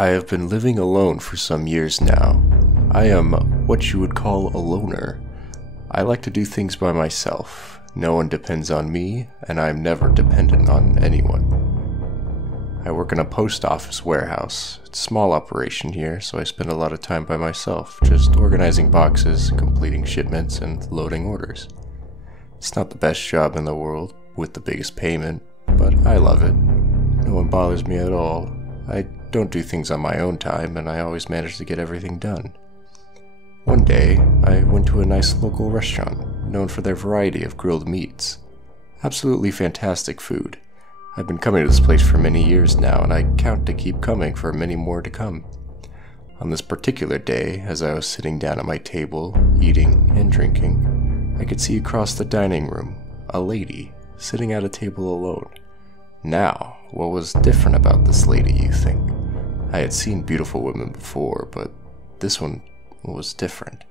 I have been living alone for some years now. I am what you would call a loner. I like to do things by myself. No one depends on me, and I am never dependent on anyone. I work in a post office warehouse. It's a small operation here, so I spend a lot of time by myself, just organizing boxes, completing shipments, and loading orders. It's not the best job in the world, with the biggest payment, but I love it. No one bothers me at all. I don't do things on my own time, and I always manage to get everything done. One day, I went to a nice local restaurant, known for their variety of grilled meats. Absolutely fantastic food. I've been coming to this place for many years now, and I count to keep coming for many more to come. On this particular day, as I was sitting down at my table, eating and drinking, I could see across the dining room a lady sitting at a table alone. Now, what was different about this lady, you think? I had seen beautiful women before, but this one was different.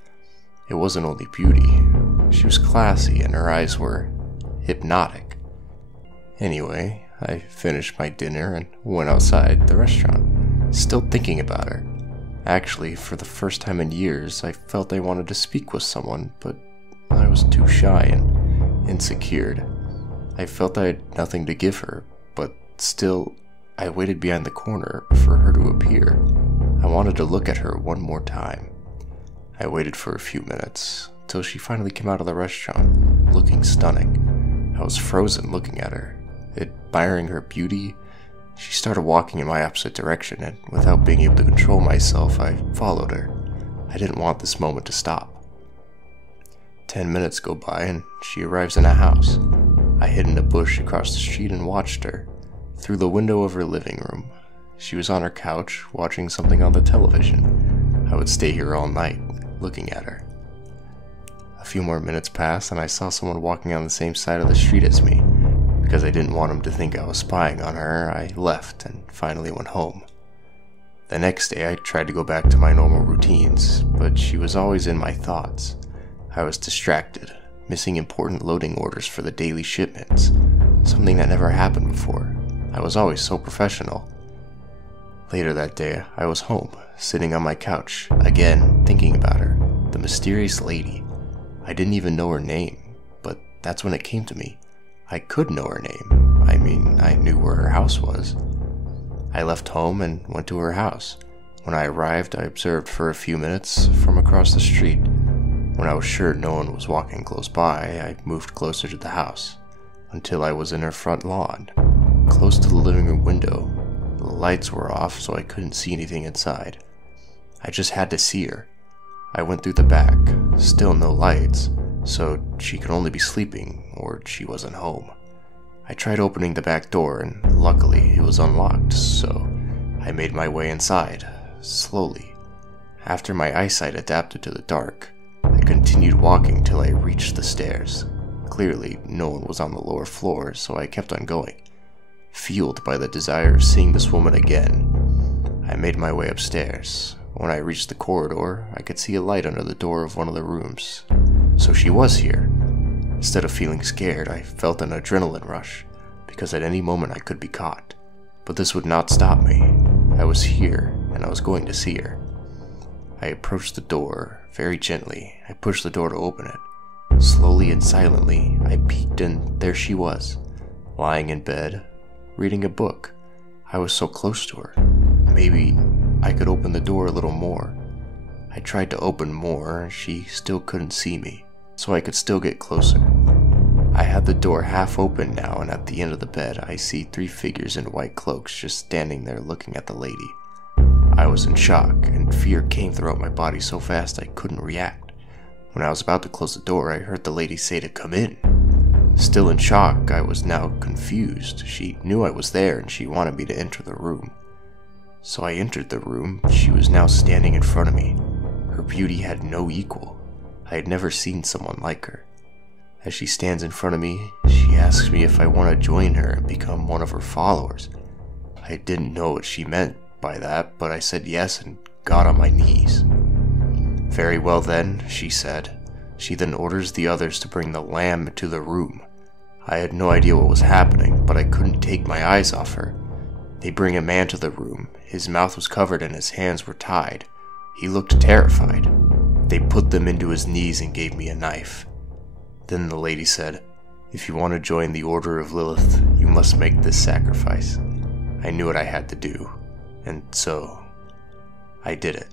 It wasn't only beauty. She was classy, and her eyes were hypnotic. Anyway, I finished my dinner and went outside the restaurant, still thinking about her. Actually, for the first time in years, I felt I wanted to speak with someone, but I was too shy and insecure. I felt I had nothing to give her, but still, I waited behind the corner for her to appear. I wanted to look at her one more time. I waited for a few minutes, till she finally came out of the restaurant, looking stunning. I was frozen looking at her. Admiring her beauty, she started walking in my opposite direction, and without being able to control myself, I followed her. I didn't want this moment to stop. 10 minutes go by, and she arrives in a house. I hid in a bush across the street and watched her, through the window of her living room. She was on her couch, watching something on the television. I would stay here all night, looking at her. A few more minutes passed, and I saw someone walking on the same side of the street as me. Because I didn't want him to think I was spying on her, I left and finally went home. The next day, I tried to go back to my normal routines, but she was always in my thoughts. I was distracted, missing important loading orders for the daily shipments, something that never happened before. I was always so professional. Later that day, I was home, sitting on my couch, again thinking about her, the mysterious lady. I didn't even know her name, but that's when it came to me. I could know her name. I mean, I knew where her house was. I left home and went to her house. When I arrived, I observed for a few minutes from across the street. When I was sure no one was walking close by, I moved closer to the house, until I was in her front lawn, close to the living room window. The lights were off, so I couldn't see anything inside. I just had to see her. I went through the back, still no lights, so she could only be sleeping, or she wasn't home. I tried opening the back door, and luckily it was unlocked, so I made my way inside, slowly. After my eyesight adapted to the dark, I continued walking till I reached the stairs. Clearly, no one was on the lower floor, so I kept on going, fueled by the desire of seeing this woman again. I made my way upstairs. When I reached the corridor, I could see a light under the door of one of the rooms. So she was here. Instead of feeling scared, I felt an adrenaline rush, because at any moment I could be caught. But this would not stop me. I was here, and I was going to see her. I approached the door, very gently. I pushed the door to open it. Slowly and silently, I peeked, and there she was, lying in bed, reading a book. I was so close to her. Maybe I could open the door a little more. I tried to open more, and she still couldn't see me, so I could still get closer. I had the door half open now, and at the end of the bed, I see 3 figures in white cloaks just standing there looking at the lady. I was in shock, and fear came throughout my body so fast I couldn't react. When I was about to close the door, I heard the lady say to come in. Still in shock, I was now confused. She knew I was there, and she wanted me to enter the room. So I entered the room. She was now standing in front of me. Her beauty had no equal. I had never seen someone like her. As she stands in front of me, she asks me if I want to join her and become one of her followers. I didn't know what she meant by that, but I said yes and got on my knees. Very well then, she said. She then orders the others to bring the lamb into the room. I had no idea what was happening, but I couldn't take my eyes off her. They bring a man to the room. His mouth was covered and his hands were tied. He looked terrified. They put them into his knees and gave me a knife. Then the lady said, "If you want to join the Order of Lilith, you must make this sacrifice." I knew what I had to do, and so I did it.